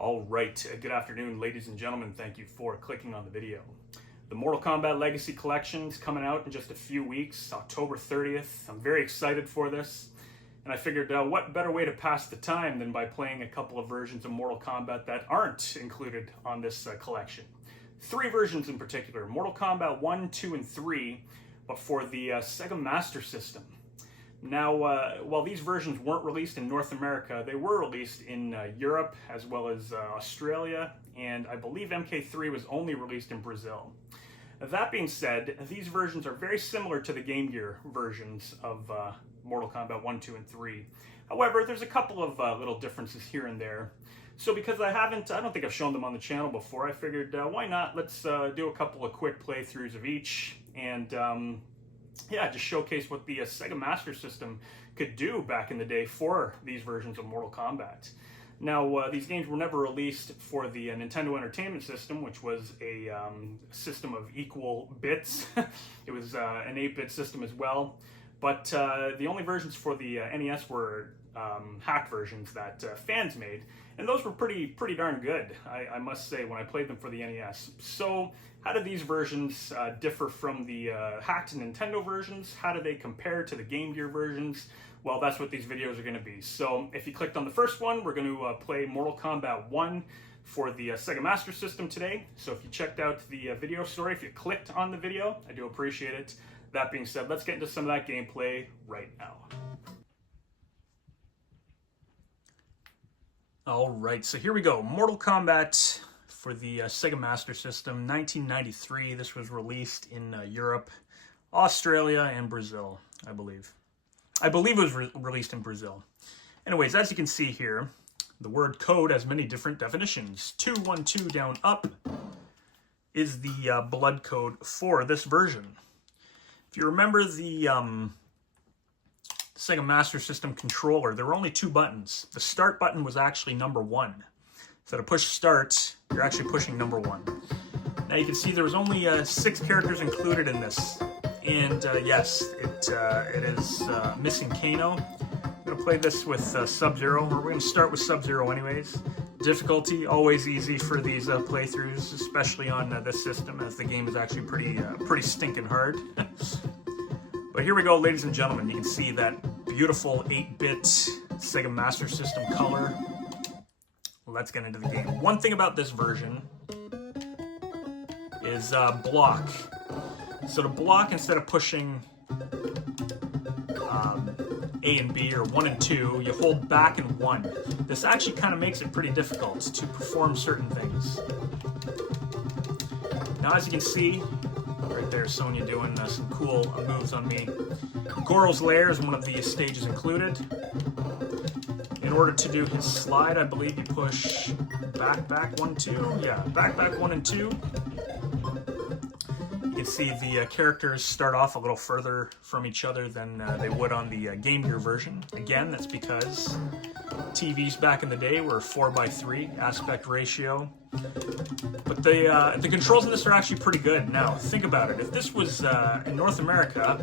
All right, good afternoon, ladies and gentlemen. Thank you for clicking on the video. The Mortal Kombat Legacy Collection is coming out in just a few weeks, October 30th. I'm very excited for this, and I figured what better way to pass the time than by playing a couple of versions of Mortal Kombat that aren't included on this collection. 3 versions in particular, Mortal Kombat 1, 2, and 3, but for the SEGA Master System. Now, while these versions weren't released in North America, they were released in Europe as well as Australia, and I believe MK3 was only released in Brazil. That being said, these versions are very similar to the Game Gear versions of Mortal Kombat 1, 2, and 3. However, there's a couple of little differences here and there. So because I don't think I've shown them on the channel before, I figured why not? Let's do a couple of quick playthroughs of each, and yeah, just showcase what the SEGA Master System could do back in the day for these versions of Mortal Kombat. Now, these games were never released for the Nintendo Entertainment System, which was a system of equal bits. It was an 8-bit system as well. But the only versions for the NES were hacked versions that fans made, and those were pretty darn good, I must say, when I played them for the NES. So how do these versions differ from the hacked Nintendo versions? How do they compare to the Game Gear versions? Well, that's what these videos are going to be. So if you clicked on the first one, we're going to play Mortal Kombat 1 for the SEGA Master System today. So if you checked out the video, sorry if you clicked on the video, I do appreciate it. That being said, let's get into some of that gameplay right now. All right, so here we go. Mortal Kombat for the SEGA Master System, 1993. This was released in Europe, Australia, and Brazil, I believe. I believe it was released in Brazil. Anyways, as you can see here, the word code has many different definitions. 212 down up is the blood code for this version. If you remember the Sega Master System controller, there were only 2 buttons. The start button was actually number 1. So to push start, you're actually pushing number 1. Now you can see there was only 6 characters included in this. And yes, it is missing Kano. I'm going to play this with Sub-Zero, or we're going to start with Sub-Zero anyways. Difficulty, always easy for these playthroughs, especially on this system, as the game is actually pretty stinking hard. But here we go, ladies and gentlemen. You can see that beautiful 8-bit Sega Master System color. Let's get into the game. One thing about this version is block. So to block, instead of pushing A and B or 1 and 2, you hold back and 1. This actually kind of makes it pretty difficult to perform certain things. Now, as you can see, right there, Sonya doing some cool moves on me. Goro's Lair is one of the stages included. In order to do his slide, I believe you push back 1, 2. Yeah, back 1 and 2. You can see the characters start off a little further from each other than they would on the Game Gear version. Again, that's because TVs back in the day were 4:3 aspect ratio. But the controls in this are actually pretty good. Now, think about it. If this was in North America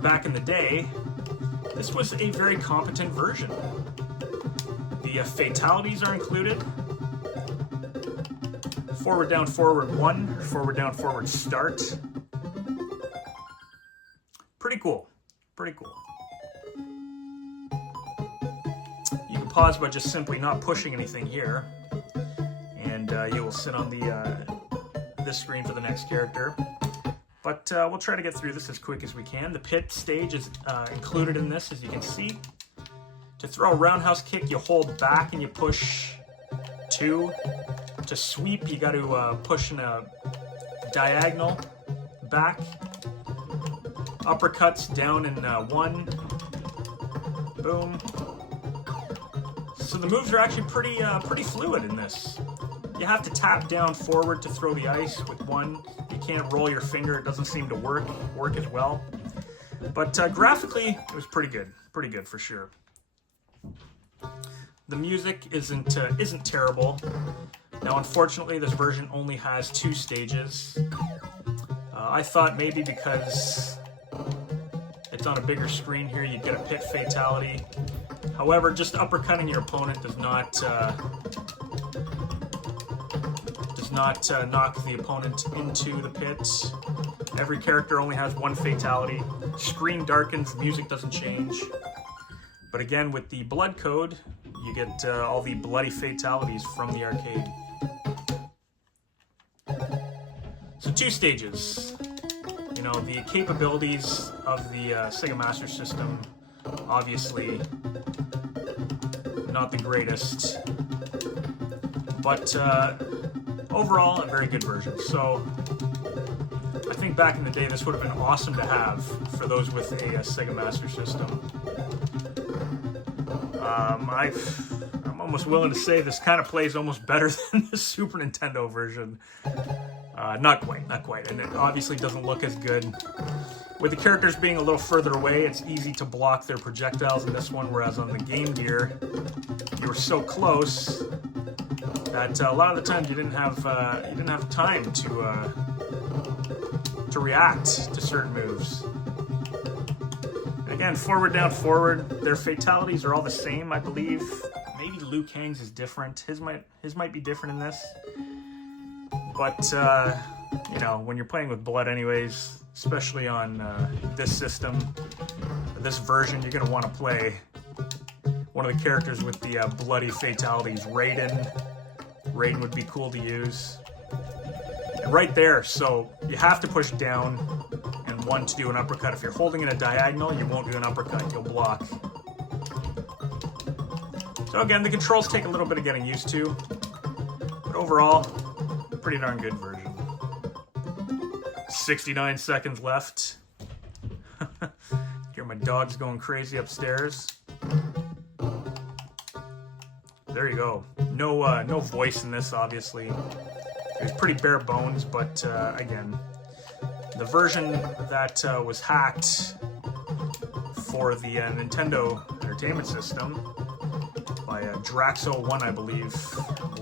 back in the day, this was a very competent version. The fatalities are included. Forward, down, forward 1, forward, down, forward start. Pretty cool. Pretty cool. You can pause by just simply not pushing anything here, and you will sit on this screen for the next character. But we'll try to get through this as quick as we can. The pit stage is included in this, as you can see. To throw a roundhouse kick, you hold back and you push 2. To sweep, you got to push in a diagonal back. Uppercuts down in 1. Boom. So the moves are actually pretty fluid in this. You have to tap down forward to throw the ice with 1. You can't roll your finger; it doesn't seem to work as well. But graphically, it was pretty good for sure. The music isn't terrible. Now, unfortunately, this version only has 2 stages. I thought maybe because it's on a bigger screen here, you'd get a pit fatality. However, just uppercutting your opponent does not knock the opponent into the pit. Every character only has one fatality. Screen darkens, music doesn't change. But again, with the blood code, you get all the bloody fatalities from the arcade. So 2 stages. You know, the capabilities of the SEGA Master System, obviously not the greatest, but overall a very good version. So I think back in the day this would have been awesome to have for those with a SEGA Master System. I'm almost willing to say this kind of plays almost better than the Super Nintendo version. Not quite, and it obviously doesn't look as good. With the characters being a little further away, it's easy to block their projectiles in this one, whereas on the Game Gear, you were so close that a lot of the times you didn't have time to react to certain moves. Again, forward, down, forward. Their fatalities are all the same, I believe. Maybe Liu Kang's is different. His might be different in this. But you know, when you're playing with blood, anyways, especially on this system, this version, you're gonna want to play one of the characters with the bloody fatalities. Raiden would be cool to use. And right there, so you have to push down and 1 to do an uppercut. If you're holding in a diagonal, you won't do an uppercut, you'll block. So again, the controls take a little bit of getting used to, but overall, pretty darn good version. 69 seconds left. Hear my dogs going crazy upstairs. There you go. No voice in this, obviously. It was pretty bare bones, but again, the version that was hacked for the Nintendo Entertainment System by Draxo1, I believe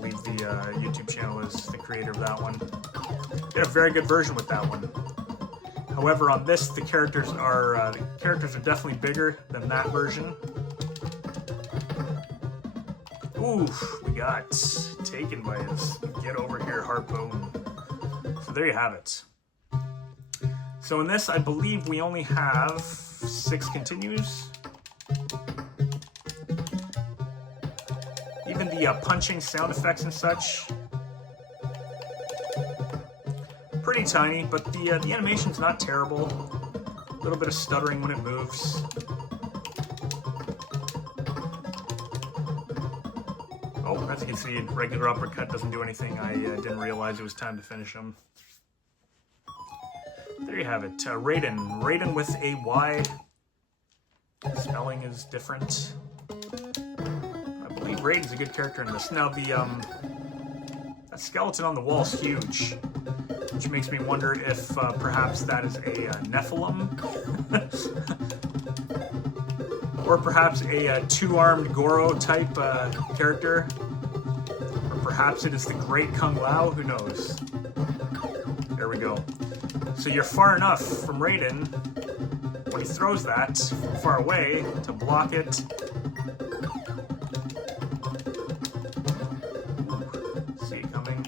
the YouTube channel is the creator of that one. Did a very good version with that one. However, on this, the characters are definitely bigger than that version. Oof, we got taken by his get over here harpoon. So there you have it. So in this, I believe we only have 6 continues. Even the punching sound effects and such, pretty tiny, but the animation's not terrible. A little bit of stuttering when it moves. Oh, as you can see, regular uppercut doesn't do anything. I didn't realize it was time to finish him. There you have it. Raiden with a Y. Spelling is different. I believe Raiden's a good character in this. Now that skeleton on the wall is huge, which makes me wonder if perhaps that is a Nephilim, or perhaps a 2-armed Goro type character, or perhaps it is the Great Kung Lao. Who knows? There we go. So you're far enough from Raiden when he throws that from far away to block it. See it coming.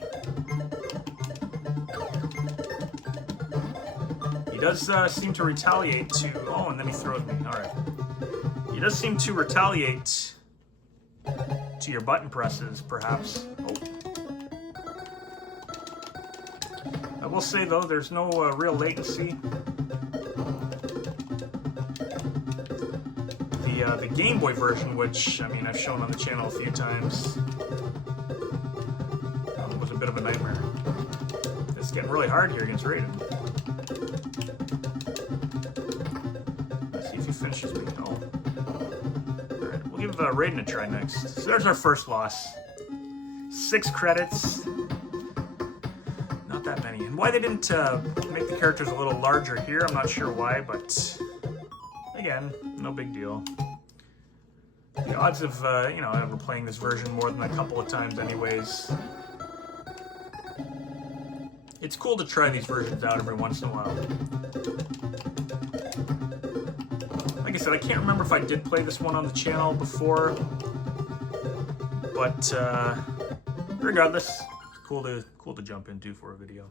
He does seem to retaliate to... Oh, and then he throws me. Alright. He does seem to retaliate to your button presses, perhaps. Oh. I will say, though, there's no real latency. The Game Boy version, which, I mean, I've shown on the channel a few times, was a bit of a nightmare. It's getting really hard here against Raiden. Let's see if he finishes me. Oh. Alright, we'll give Raiden a try next. So there's our first loss. 6 credits. Not that many. And why they didn't make the characters a little larger here, I'm not sure why, but again, no big deal. The odds of, you know, ever playing this version more than a couple of times anyways. It's cool to try these versions out every once in a while. Like I said, I can't remember if I did play this one on the channel before, but regardless, it's cool to jump into for a video.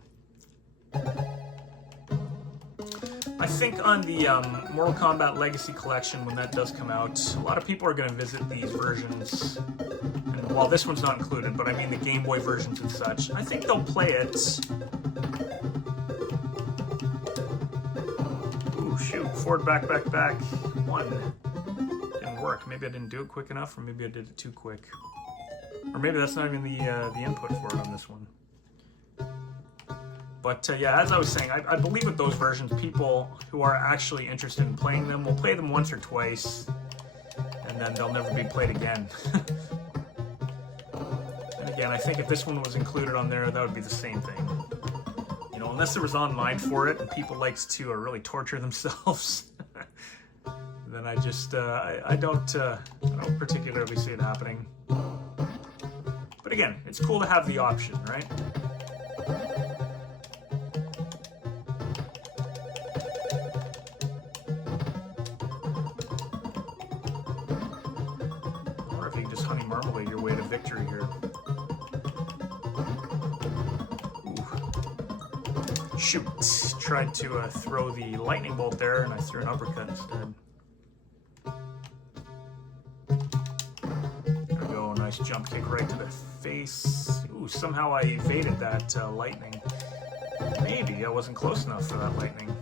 I think on the Mortal Kombat Legacy Collection, when that does come out, a lot of people are going to visit these versions. And, well, this one's not included, but I mean the Game Boy versions and such. I think they'll play it. Ooh, shoot. Forward, back, back, back. One. Didn't work. Maybe I didn't do it quick enough, or maybe I did it too quick. Or maybe that's not even the input for it on this one. But yeah, as I was saying, I believe with those versions, people who are actually interested in playing them will play them once or twice, and then they'll never be played again. And again, I think if this one was included on there, that would be the same thing. You know, unless there was online for it and people likes to really torture themselves, then I just I don't particularly see it happening. But again, it's cool to have the option, right? Just honey marmalade your way to victory here. Ooh. Shoot. Tried to throw the lightning bolt there, and I threw an uppercut instead. There we go. Nice jump kick right to the face. Ooh, somehow I evaded that lightning. Maybe I wasn't close enough for that lightning.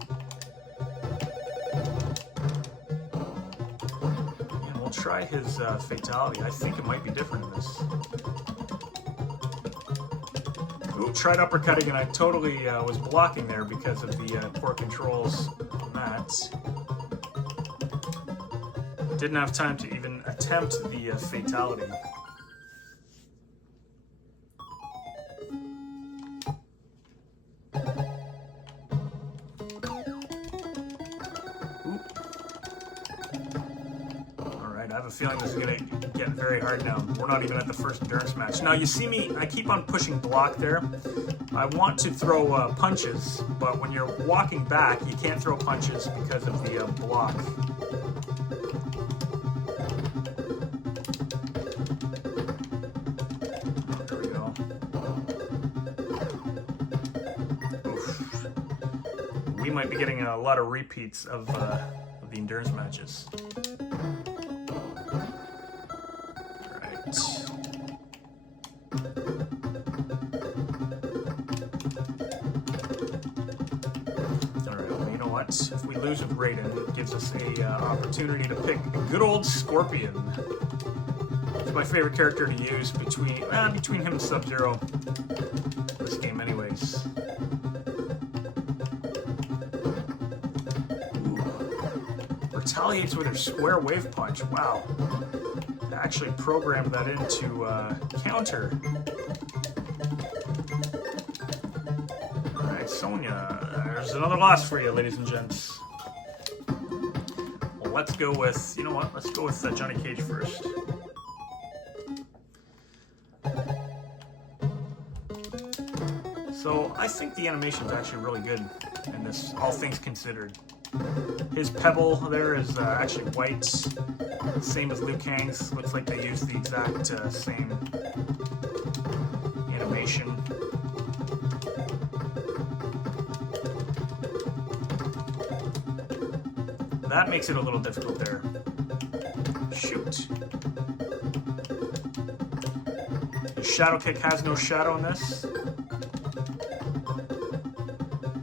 Try his fatality. I think it might be different in this. Ooh, tried uppercutting, and I totally was blocking there because of the poor controls on that. Didn't have time to even attempt the fatality. I have a feeling this is going to get very hard now. We're not even at the first endurance match. Now you see me, I keep on pushing block there. I want to throw punches, but when you're walking back, you can't throw punches because of the block. Oh, there we go. Oof. We might be getting a lot of repeats of the endurance matches. If we lose with Raiden, it gives us a opportunity to pick a good old Scorpion. It's my favorite character to use between him and Sub-Zero. This game, anyways. Ooh. Retaliates with her square wave punch. Wow. I actually programmed that into counter. All right, Sonya. There's another loss for you, ladies and gents. Well, let's go with, you know what? Let's go with Johnny Cage first. So I think the animation is actually really good in this, all things considered. His pebble there is actually white, same as Liu Kang's. Looks like they used the exact same animation. That makes it a little difficult there. Shoot. The shadow kick has no shadow in this.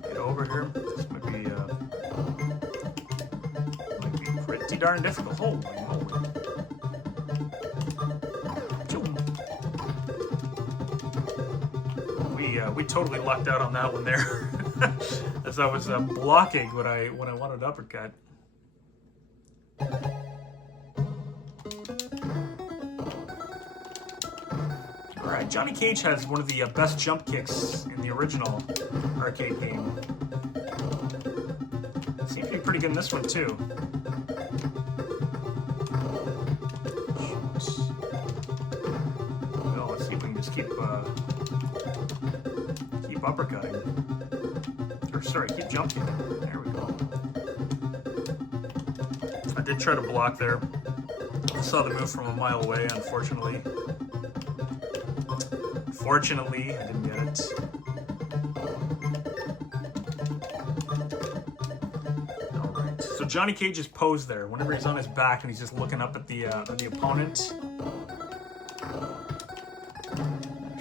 Get over here. This might be pretty darn difficult. Holy moly. We totally lucked out on that one there. As I was blocking when I wanted to uppercut. Alright, Johnny Cage has one of the best jump kicks in the original arcade game. Seems to be pretty good in this one too. Well, let's see if we can just keep uppercutting. Or sorry, keep jumping. There we go. Did try to block there. Saw the move from a mile away, unfortunately. Fortunately, I didn't get it. Alright, so Johnny Cage is posed there. Whenever he's on his back and he's just looking up at the opponent.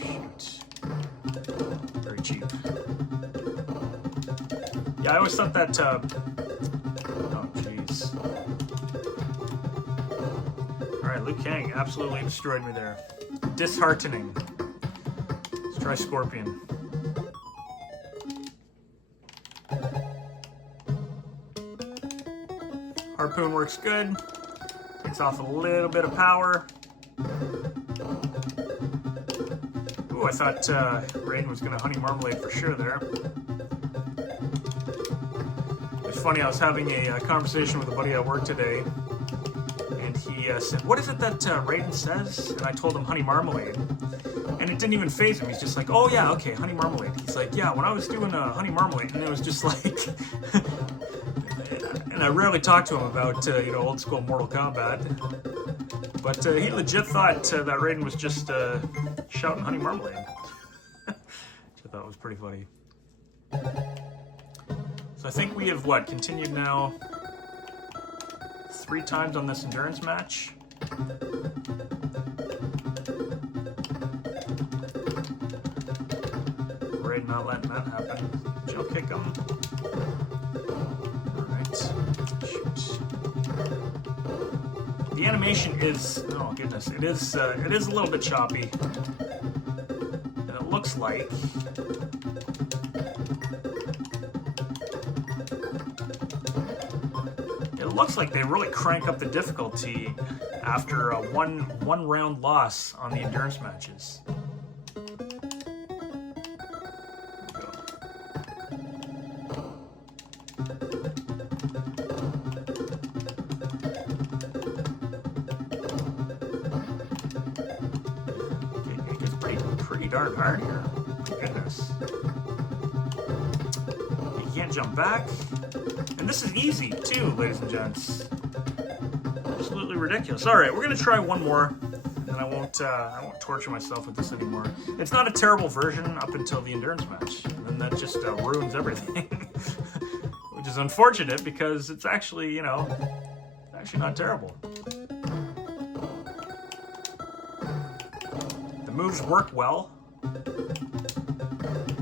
Shoot. Very cheap. Yeah, I always thought that... oh, jeez. Alright, Liu Kang absolutely destroyed me there. Disheartening. Let's try Scorpion. Harpoon works good. Takes off a little bit of power. Ooh, I thought Raiden was going to Honey Marmalade for sure there. It's funny, I was having a conversation with a buddy at work today, and he said, "What is it that Raiden says?" And I told him Honey Marmalade. And it didn't even faze him. He's just like, "Oh yeah, okay, Honey Marmalade." He's like, "Yeah, when I was doing Honey Marmalade," and it was just like... And I rarely talk to him about, you know, old school Mortal Kombat. But he legit thought that Raiden was just shouting Honey Marmalade. Which I thought was pretty funny. So I think we have, what, continued now 3 times on this endurance match. Raiden not letting that happen. Jump kick him. Shoot. The animation is, oh goodness, it is a little bit choppy. And it looks like they really crank up the difficulty after a one round loss on the endurance matches. Pretty darn hard here. My goodness. You can't jump back. And this is easy too, ladies and gents. Absolutely ridiculous. Alright, we're gonna try one more, and I won't torture myself with this anymore. It's not a terrible version up until the endurance match, and then that just ruins everything. Which is unfortunate because it's actually, you know, actually not terrible. Moves work well,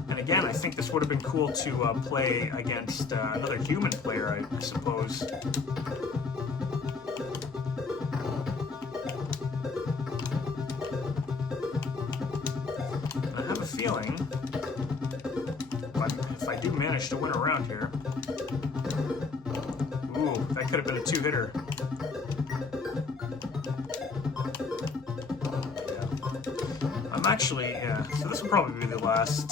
and again, I think this would have been cool to play against another human player, I suppose. And I have a feeling, if I do manage to win a round here, ooh, that could have been a 2-hitter. Actually, yeah, so this will probably be the last.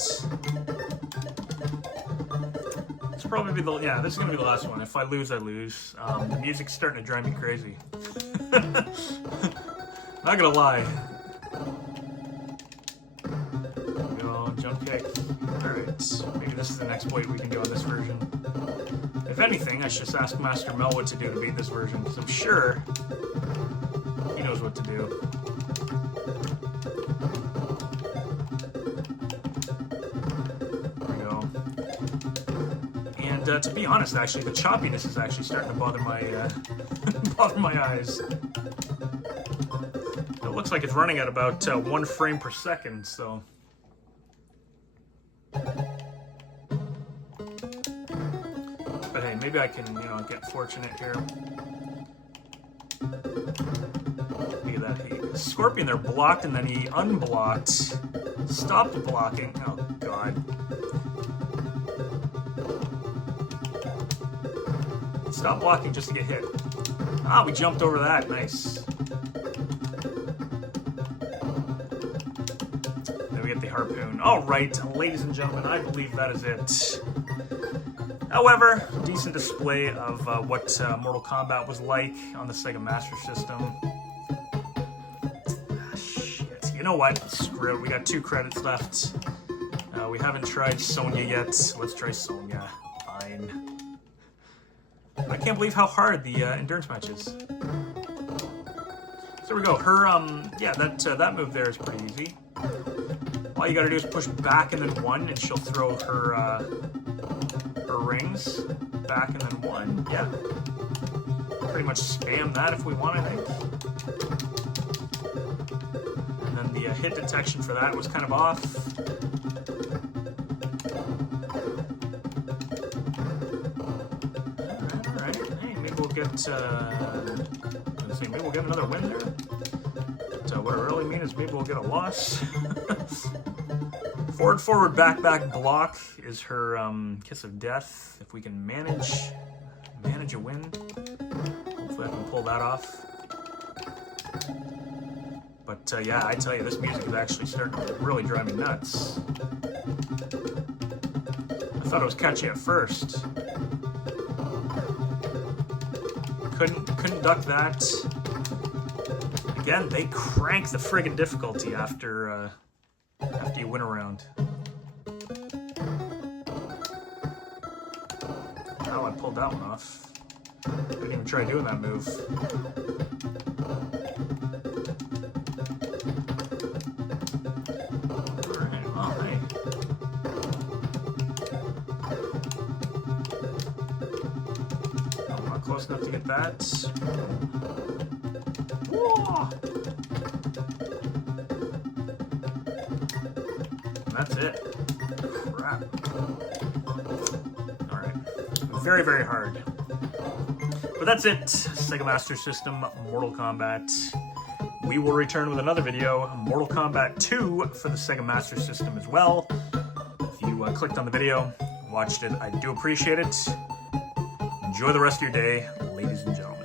This will probably be the, yeah, this is gonna be the last one. If I lose, I lose. The music's starting to drive me crazy. Not gonna lie. Go, jump kick. Alright, maybe this is an exploit we can do on this version. If anything, I should just ask Master Mel what to do to beat this version, because I'm sure he knows what to do. To be honest, actually, the choppiness is actually starting to bother my bother my eyes. It looks like it's running at about 1 frame per second, so. But hey, maybe I can, you know, get fortunate here. Look at that. Scorpion there blocked and then he unblocked. Stopped blocking. Oh God. Stop blocking just to get hit. Ah, we jumped over that. Nice. Then we get the harpoon. All right, ladies and gentlemen, I believe that is it. However, decent display of what Mortal Kombat was like on the SEGA Master System. Ah, shit. You know what? Screw it. We got 2 credits left. We haven't tried Sonya yet. Let's try Sonya. Fine. I can't believe how hard the endurance match is. So there we go. Her, yeah, that move there is pretty easy. All you gotta do is push back and then one, and she'll throw her, her rings. Back and then one, yeah. Pretty much spam that if we want, I think. And then the hit detection for that was kind of off. Alright. Hey, maybe we'll get, maybe we'll get another win there. But what I really mean is maybe we'll get a loss. Forward, back, block is her kiss of death. If we can manage a win, hopefully I can pull that off. But yeah, I tell you, this music is actually starting to really drive me nuts. I thought it was catchy at first. Couldn't duck that. Again, they crank the friggin' difficulty after you win a round. Oh, I pulled that one off. Didn't even try doing that move. Alright, well, hey. I'm not close enough to get that. Whoa! That's it. Crap. Alright. Very, very hard. But that's it. SEGA Master System, Mortal Kombat. We will return with another video, Mortal Kombat 2 for the SEGA Master System as well. If you clicked on the video, watched it, I do appreciate it. Enjoy the rest of your day, ladies and gentlemen.